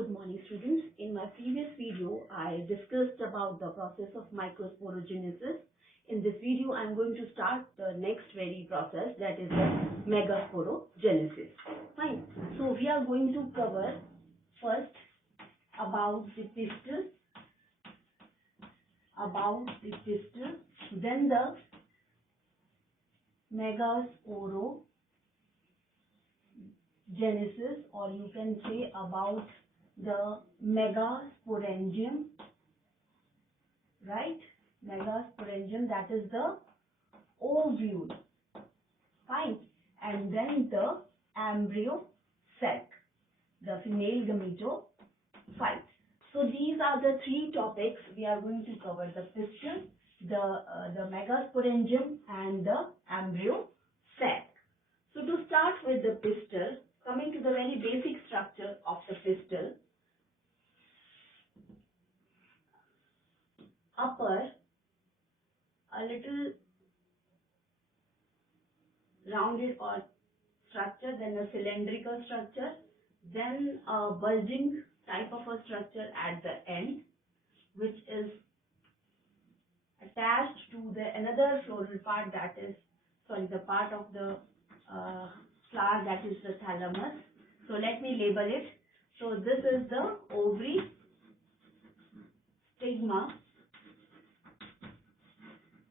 Good morning, students. In my previous video, I discussed about the process of microsporogenesis. In this video, I am going to start the next very process, that is the megasporogenesis. Fine. So we are going to cover first about the pistil, then the megasporogenesis, or you can say about the megasporangium, right? Megasporangium, that is the ovule, fine, and then the embryo sac, the female gametophyte. So these are the three topics we are going to cover: the pistil, the megasporangium, and the embryo sac. So to start with the pistil, coming to the very basic structure of the pistil, upper, a little rounded or structure, then a cylindrical structure, then a bulging type of a structure at the end, which is attached to the another floral part, that is, the part of the flower, that is the thalamus. So let me label it. So this is the ovary, stigma,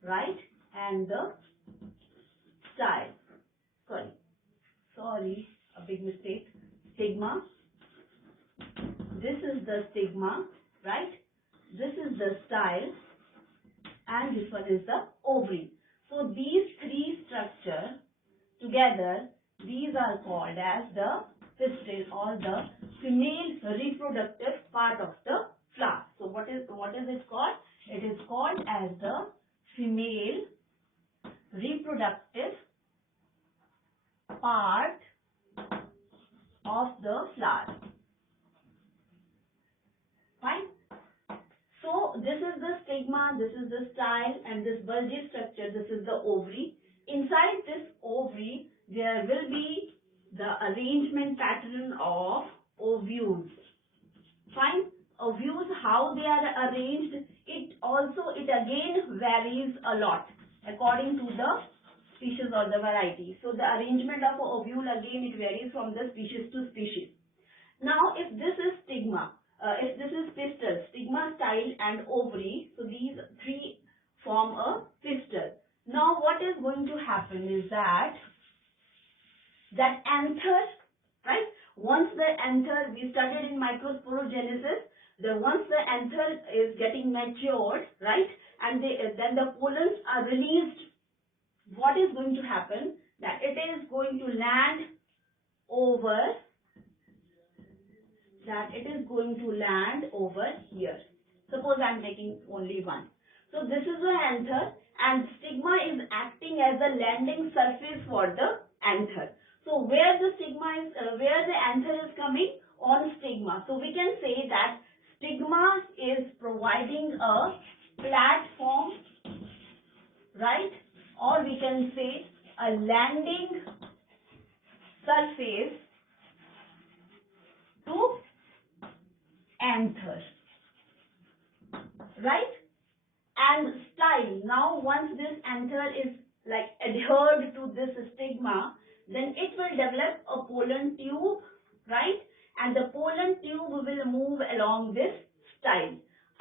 right, and the style. Sorry, a big mistake. Stigma. This is the stigma, right? This is the style, and this one is the ovary. So these three structures together, these are called as the pistil, or the female reproductive part of the flower. So what is it called? It is called as the female reproductive part of the flower. Fine. So this is the stigma, this is the style, and this bulgy structure, this is the ovary. Inside this ovary, there will be the arrangement pattern of ovules. Fine. Ovules, how they are arranged, it again varies a lot according to the species or the variety. So the arrangement of a ovule, again, it varies from the species to species. Now, if this is stigma, if this is pistil, stigma, style, and ovary, so these three form a pistil. Now, what is going to happen is that anther, right? Once the anther, we studied in microsporogenesis, once the anther is getting matured, right, and then the pollens are released, what is going to happen? That it is going to land over here. Suppose I am taking only one. So this is the anther, and stigma is acting as a landing surface for the anther. So where the anther is coming? On stigma. So we can say that stigma is providing a platform, right? Or we can say a landing surface to anther, right? And style. Now once this anther is like adhered to this stigma, then it will develop a pollen tube, right? And the pollen tube will move along this style.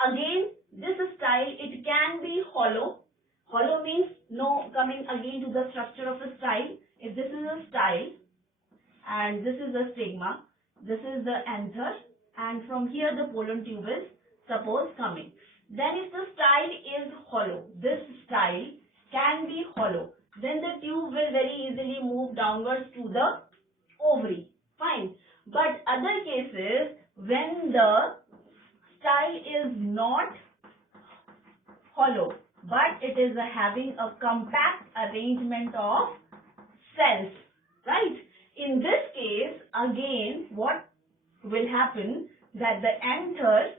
Again, this style, it can be hollow. Hollow means coming again to the structure of a style. If this is a style and this is a stigma, this is the anther, and from here the pollen tube is suppose coming. Then if the style is hollow, this style can be hollow, then the tube will very easily move downwards to the ovary. Fine. But other cases, when the style is not hollow, but it is having a compact arrangement of cells, right? In this case, again, what will happen, that the anther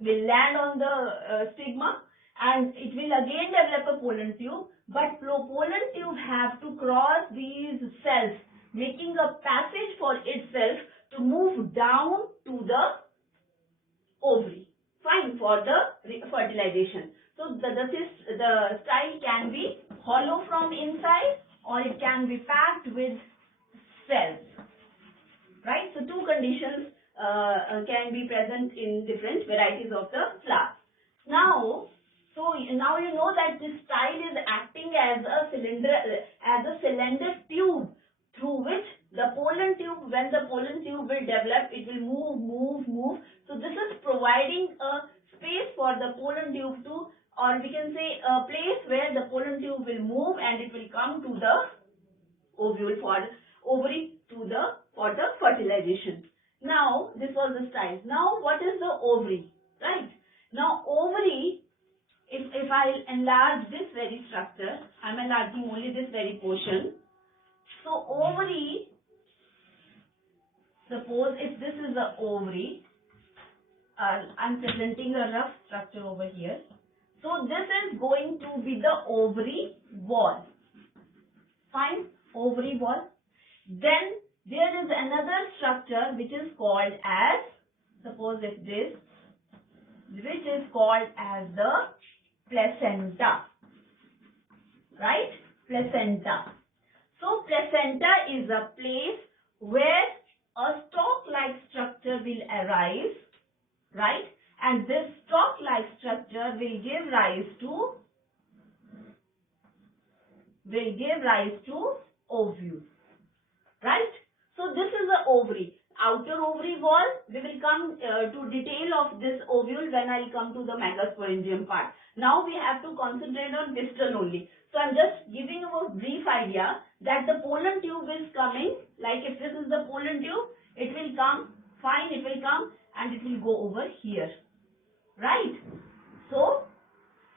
will land on the stigma, and it will again develop a pollen tube, but pollen tube have to cross these cells, making a passage for itself to move down to the ovary. Fine, for the fertilization. So the style can be hollow from inside or it can be packed with cells. Right? So two conditions can be present in different varieties of the flower. Now you know that this style is acting as a cylinder tube through which the pollen tube, when the pollen tube will develop, it will move. So this is providing a space for the pollen tube to, or we can say a place where the pollen tube will move and it will come to the ovule for ovary for the fertilization. Now this was the style. Now what is the ovary? Right? Now ovary, if I enlarge this very structure, I am enlarging only this very portion. So ovary, suppose if this is the ovary, I am presenting a rough structure over here. So this is going to be the ovary wall. Fine, ovary wall. Then there is another structure which is called as, suppose if this, which is called as the placenta. Right? Placenta. So placenta is a place where a stalk-like structure will arise, right? And this stalk-like structure will give rise to ovule, right? So this is the ovary. Outer ovary wall, we will come to detail of this ovule when I come to the megasporangium part. Now we have to concentrate on pistil only. So I am just giving you a brief idea that the pollen tube is coming, like if this is the pollen tube, it will come, fine, it will come and it will go over here, right? So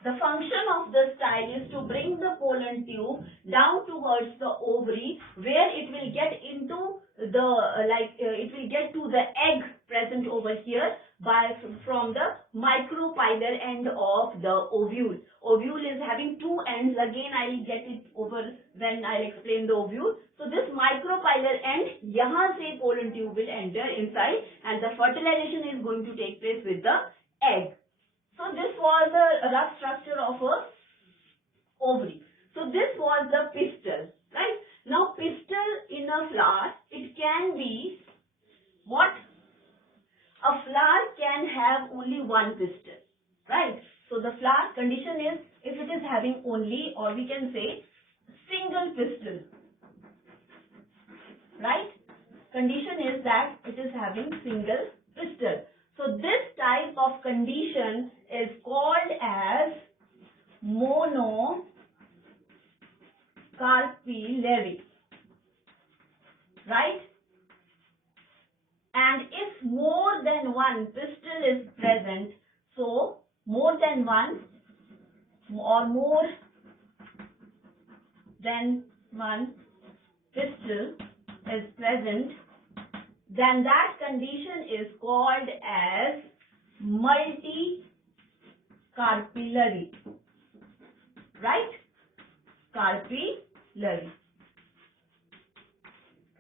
the function of the style is to bring the pollen tube down towards the ovary where it will get into the, it will get to the egg present over here from the micropylar end of the ovule. Ovule is having two ends. Again, I will get it over when I will explain the ovule. So this micropylar end, yahan se pollen tube will enter inside and the fertilization is going to take place with the egg. So this was a rough structure of a ovary. So this was the pistil, right? Now pistil in a flower, it can be what? A flower can have only one pistil, right? So the flower condition is if it is having only, or we can say single pistil, right? Condition is that it is having single pistil. So this type of condition is called as monocarpillary, right? And if more than one pistil is present, so more than one or more than one pistil is present, then that condition is called as multicarpillary, right? Carpillary,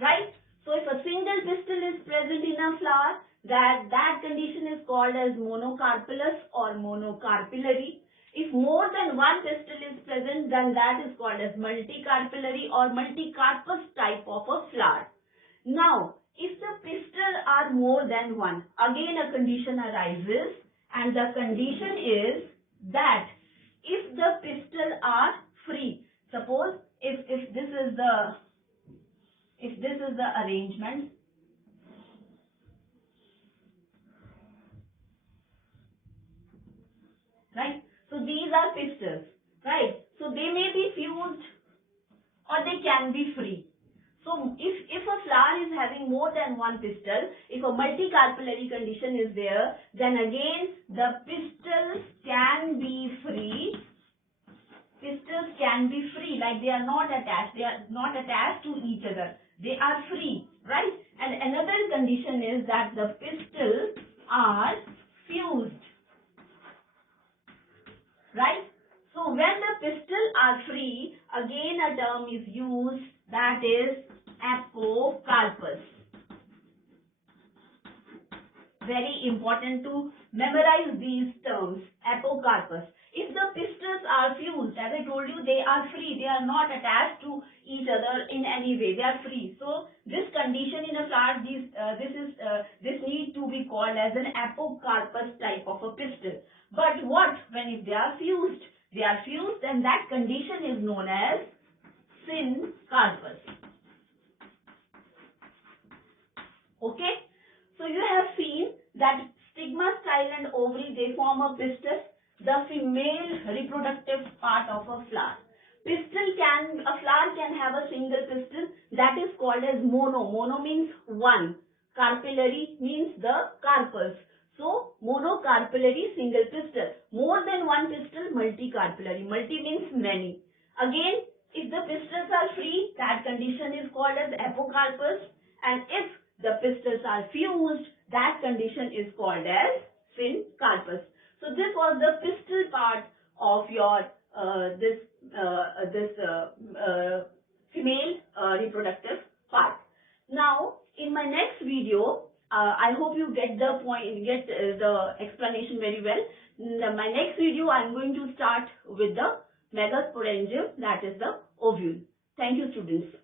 right? So if a single pistil is present in a flower, that condition is called as monocarpellus or monocarpillary. If more than one pistil is present, then that is called as multicarpillary or multicarpus type of a flower. Now, if the pistil are more than one, again a condition arises, and the condition is that if the pistil are free, suppose if this is the arrangement, right? So these are pistils, right? So they may be fused or they can be free. So if a flower is having more than one pistil, if a multicarpillary condition is there, then again the pistils can be free. Pistils can be free, like they are not attached. They are not attached to each other. They are free, right? And another condition is that the pistils are fused, right? So when the pistils are free, again a term is used, that is apocarpus. very important to memorize these terms. Apocarpus. If the pistils are fused, as I told you, they are free. They are not attached to each other in any way. They are free. So this condition in a flower, this need to be called as an apocarpus type of a pistil. But what when if they are fused? They are fused, and that condition is known as syncarpus. Okay. So you have seen that stigma, style and ovary, they form a pistil, the female reproductive part of a flower. A flower can have a single pistil, that is called as mono. Mono means one. Carpellary means the carpels. So monocarpellary, single pistil. More than one pistil, multicarpellary. Multi means many. Again, if the pistils are free, that condition is called as apocarpus, and if the pistils are fused, that condition is called as syncarpus. So this was the pistil part of your female reproductive part. Now, in my next video, I hope you get the point, get the explanation very well. In my next video, I am going to start with the megasporangium, that is the ovule. Thank you, students.